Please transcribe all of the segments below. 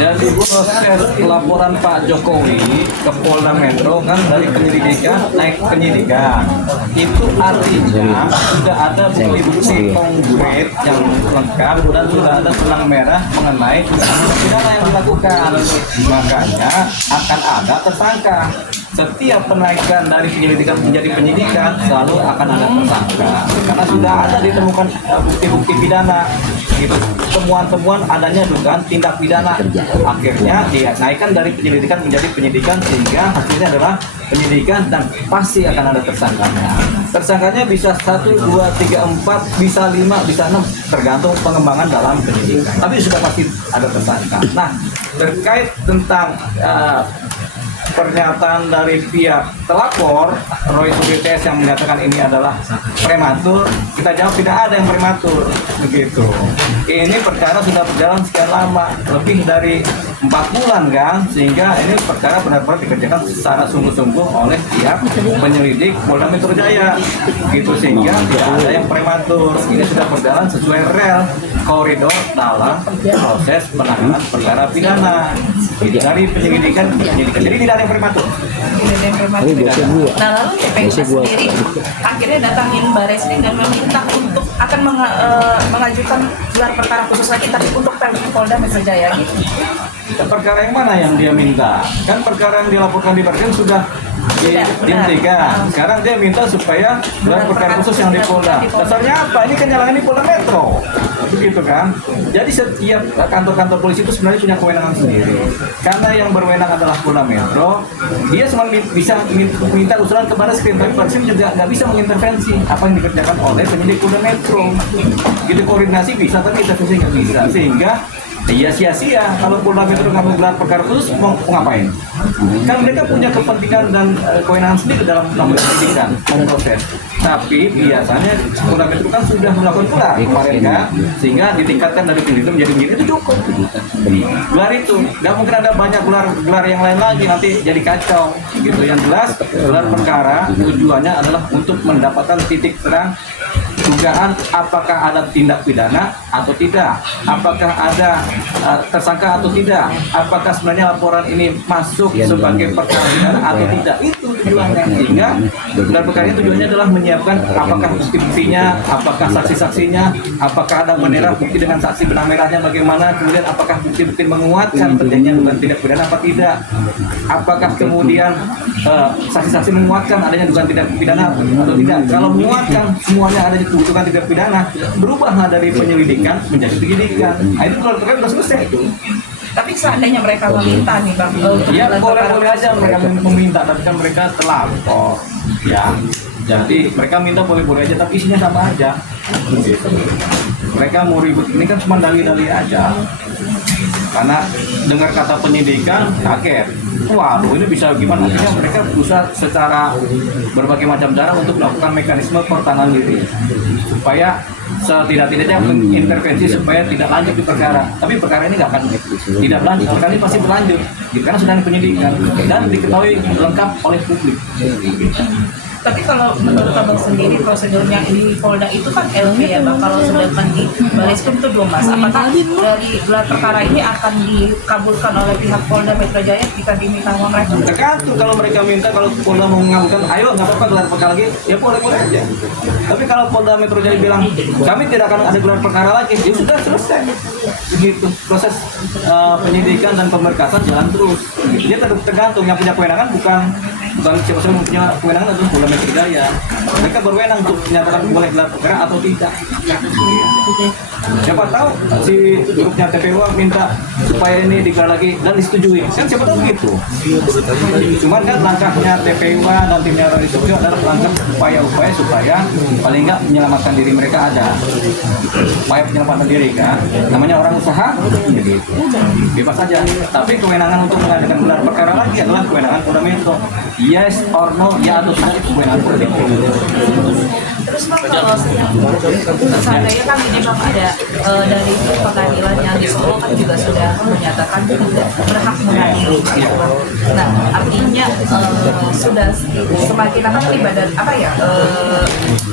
Jadi proses laporan Pak Jokowi ke Polda Metro kan dari penyelidikan naik penyidikan. Itu artinya sudah ada bukti-bukti konkret yang lengkap dan sudah ada benang merah mengenai pidana yang dilakukan. Makanya akan ada tersangka. Setiap penaikan dari penyelidikan menjadi penyidikan selalu akan ada tersangka karena sudah ada ditemukan bukti-bukti pidana gitu. Temuan-temuan adanya dugaan tindak pidana, akhirnya dinaikkan dari penyelidikan menjadi penyidikan sehingga hasilnya adalah penyidikan dan pasti akan ada tersangkanya. Tersangkanya bisa 1, 2, 3, 4, bisa 5, bisa 6 tergantung pengembangan dalam penyidikan, tapi sudah pasti ada tersangka. Nah, terkait tentang pernyataan dari pihak terlapor Roy Suryo yang menyatakan ini adalah prematur, kita jawab tidak ada yang prematur begitu. Ini perkara sudah berjalan sekian lama, lebih dari 4 bulan kan, sehingga ini perkara benar-benar dikerjakan secara sungguh-sungguh oleh pihak penyelidik Polda Metro Jaya gitu, sehingga tidak ada yang prematur. Ini sudah berjalan sesuai rel koridor dalam proses penanganan perkara pidana dari penyelidikan ke penyidikan. Jadi tidak ada yang prematur. Tidak ada yang prematur. Nah, lalu TPS sendiri akhirnya datangin Barreskrim dan meminta untuk akan mengajukan gelar perkara khusus lagi tapi untuk Polda Metro Jaya gitu. Perkara yang mana yang dia minta? Kan perkara yang dilaporkan di Barreskrim sudah dihentikan. Sekarang dia minta supaya gelar perkara khusus yang di Polda. Dasarnya apa? Ini kenyalahkan di Polda Metro. Begitu kan? Jadi setiap kantor-kantor polisi itu sebenarnya punya kewenangan sendiri. Karena yang berwenang adalah Polda Metro, dia cuma bisa minta usulan ke Barreskrim, tapi Barreskrim juga nggak bisa mengintervensi apa yang dikerjakan oleh penyidik Polda Metro. Gitu, koordinasi bisa, tapi intervensi nggak bisa. Sehingga ya sia-sia kalau Polda Metro nggak menggelar perkara khusus, mau ngapain? Kan mereka punya kepentingan dan kewenangan sendiri dalam penyidikan, memproses. Tapi biasanya Polda Metro kan sudah melakukan gelar kemarin kan, sehingga ditingkatkan dari penyidik menjadi penyidik itu cukup. Gelar itu, nggak mungkin ada banyak gelar yang lain lagi, nanti jadi kacau. Gitu. Yang jelas gelar perkara tujuannya adalah untuk mendapatkan titik terang dugaan apakah ada tindak pidana atau tidak, apakah ada tersangka atau tidak, apakah sebenarnya laporan ini masuk sebagai perkara pidana atau tidak. Itu tujuannya. Sehingga gelar perkara ini tujuannya adalah menyiapkan apakah bukti-buktinya, apakah saksi-saksinya, apakah ada bendera bukti dengan saksi benang merahnya bagaimana, kemudian apakah bukti-bukti menguatkan terjadinya dugaan tindak pidana apa tidak, apakah kemudian saksi-saksi menguatkan adanya dugaan tindak pidana atau tidak. Kalau menguatkan semuanya ada dibutuhkan tindak pidana, berubahlah dari penyelidikan menjadi penyidikan. Nah, itu kalau terkait sudah selesai itu. Tapi seandainya mereka meminta nih Bang, ya boleh-boleh aja mereka meminta, tapi kan mereka terlapor ya. Jadi mereka minta boleh-boleh aja, tapi isinya sama aja. Gitu. Mereka mau ribut, ini kan cuma dalih-dalih aja. Karena dengar kata penyidikan, kaget. Waduh, ini bisa gimana? Akhirnya mereka berusaha secara berbagai macam cara untuk melakukan mekanisme pertahanan diri supaya setidak-tidaknya intervensi supaya tidak lanjut di perkara. Tapi perkara ini nggak akan tidak berlanjut, perkara ini pasti berlanjut karena sudah penyidikan dan diketahui lengkap oleh publik. Tapi kalau menurut Abang sendiri prosedurnya di Polda itu kan LP ya Bang, kalau sedangkan di Barreskrim itu 2 Mas. Apakah dari gelar perkara ini akan dikabulkan oleh pihak Polda Metro Jaya jika diminta sama mereka? Tergantung, kalau mereka minta, kalau Polda mau mengabulkan, ayo nggak apa-apa gelar perkara lagi, ya boleh-boleh aja. Tapi kalau Polda Metro Jaya bilang kami tidak akan ada gelar perkara lagi, ya sudah selesai. Begitu proses penyidikan dan pemberkasan jalan terus. Dia tergantung, yang punya kewenangan bukan siapa yang punya kewenangan adalah Polda Metro Jaya. Mereka berwenang untuk menyatakan boleh gelar perkara atau tidak. Siapa tahu si grupnya TPU minta supaya ini digelar lagi dan disetujui. Kan siapa tahu gitu. Cuman kan langkahnya TPU dan timnya Roy Suryo adalah langkah upaya-upaya supaya paling nggak menyelamatkan diri mereka ada. Upaya penyelamatan diri kan. Namanya orang usaha, jadi bebas saja. Tapi kewenangan untuk mengadakan gelar perkara lagi adalah kewenangan Polda Metro. Yes or no, ya atau tidak, kewenangan Polda Metro. Terus Bang, kalau seandainya kan ini Bang ada dari pengadilan yang di Solo kan juga sudah menyatakan tidak berhak mengadili. Nah, artinya sudah semakin apa nih badan apa ya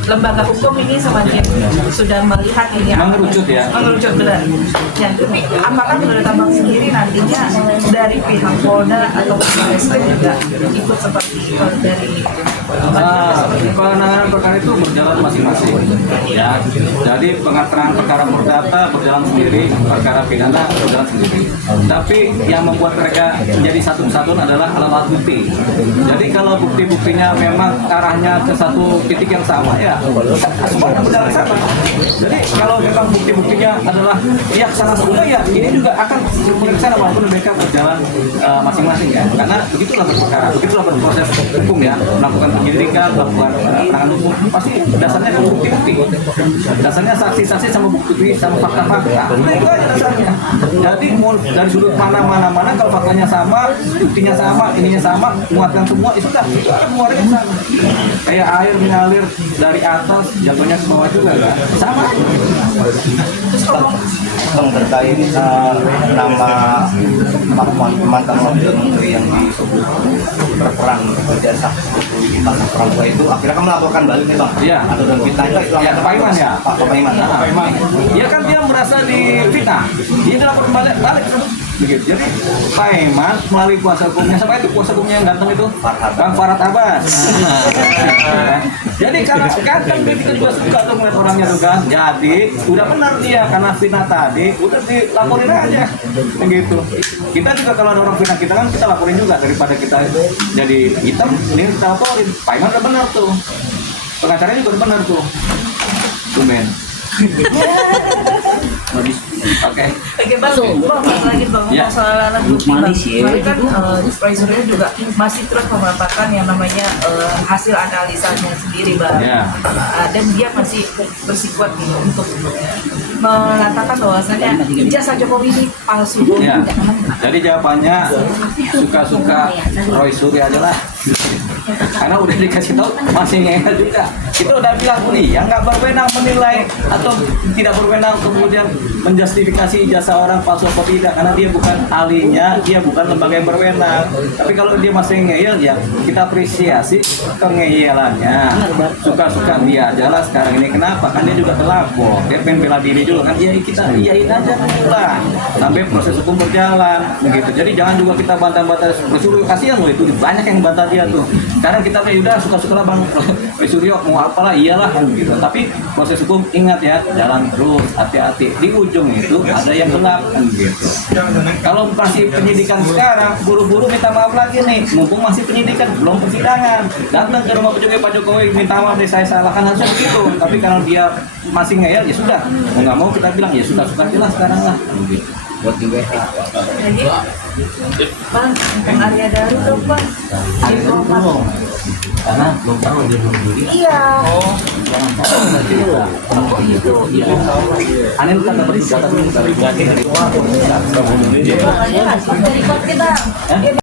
lembaga hukum ini semakin sudah melihat ini mengerucut ya. Mengerucut benar. Ya, tapi apakah menurut Abang sendiri artinya dari pihak Polda atau Polresta juga ikut seperti dari penanganan perkara itu berjalan masing-masing. Ya, jadi pengateran perkara perdata berjalan sendiri, perkara pidana berjalan sendiri. Tapi yang membuat mereka menjadi satu kesatuan adalah alat bukti. Jadi kalau bukti-buktinya memang arahnya ke satu titik yang sama, ya semuanya berjalan sama. Jadi kalau memang bukti-buktinya adalah pihak sana semua, ya ini juga akan ke sana walaupun mereka berjalan masing-masing ya. Karena begitulah berperkara, begitulah berproses hukum ya, melakukan penyelidikan, melakukan penanganan hukum, pasti dasarnya kan bukti-bukti. Dasarnya saksi-saksi sama bukti sama fakta-fakta. Nah itu aja dasarnya. Jadi mau dari sudut mana kalau faktanya sama, buktinya sama, ininya sama, muatkan semua, itu sudah itu akan mengeluarkan sama. Kayak air mengalir dari atas jatuhnya ke bawah juga kan? Sama. Bang, terkait nama mantan wakil menteri yang disebut berperan berjasa di Komnas Perempuan itu akhirnya kan melaporkan balik nih Bang? Iya. Atau dan fitnah itu Ya, Pak Iman ya. Pak Iman. Pak Iman. Dia kan dia merasa difitnah. Dia dilaporkan balik. Begitu. Jadi Pak Iman melalui kuasa hukumnya, siapa itu kuasa hukumnya yang ganteng itu? Bang Farhad Abbas. Jadi karena ganteng kita juga suka tuh melihat orangnya tuh kan. Jadi udah benar dia karena fitnah tadi, udah dilaporin aja. Begitu. Kita juga kalau ada orang fitnah kita kan kita laporin juga daripada kita jadi hitam, ini kita laporin. Pak Iman udah benar tuh. Pengacaranya juga udah benar tuh. Tumen. Oke. Oke bang, bang lagi bang Ya. soal alat bukti bang. Kemarin kan Pak Surya juga masih terus mengatakan yang namanya hasil analisanya sendiri bang. Ya. Dan dia masih bersikuat gitu untuk mengatakan bahwasanya ijazah Jokowi ini palsu. Ya. Jadi jawabannya suka-suka Roy Surya aja lah. Karena udah dikasih tahu masih ngeyel juga. Kita udah bilang nih, yang nggak berwenang menilai atau tidak berwenang kemudian menjustifikasi ijazah orang palsu atau tidak, karena dia bukan ahlinya, dia bukan lembaga yang berwenang. Tapi kalau dia masih ngeyel, ya kita apresiasi kengeyelannya. Suka-suka dia aja lah sekarang ini. Kenapa? Kan dia juga terlapor. Dia pengen bela diri juga kan. Iya kita iyain aja lah sampai proses hukum berjalan begitu. Jadi jangan juga kita bantah-bantah. Suryo kasihan loh itu banyak yang bantah dia tuh. Sekarang kita udah suka-suka lah bang Suryo mau apalah iyalah kan gitu. Tapi proses hukum ingat ya, jalan terus, hati-hati. Di ujung itu ada yang gelap kan gitu. Kalau masih penyidikan sekarang, buru-buru minta maaf lagi nih. Mumpung masih penyidikan, belum persidangan. Datang ke rumah pejabat Pak Jokowi minta maaf deh, saya salah, kan harusnya begitu. Tapi kalau dia masih ngeyel ya sudah. Mau nggak mau kita bilang ya suka-suka jelas sekarang lah. Gitu. Buat juga Jadi bang, Bang Arya Daru dong bang. Karena belum tahu dia belum diri. Iya. Jangan tahu itu. Aneh bukan dapat jatah dari Bang Arya nggak sih dari kita.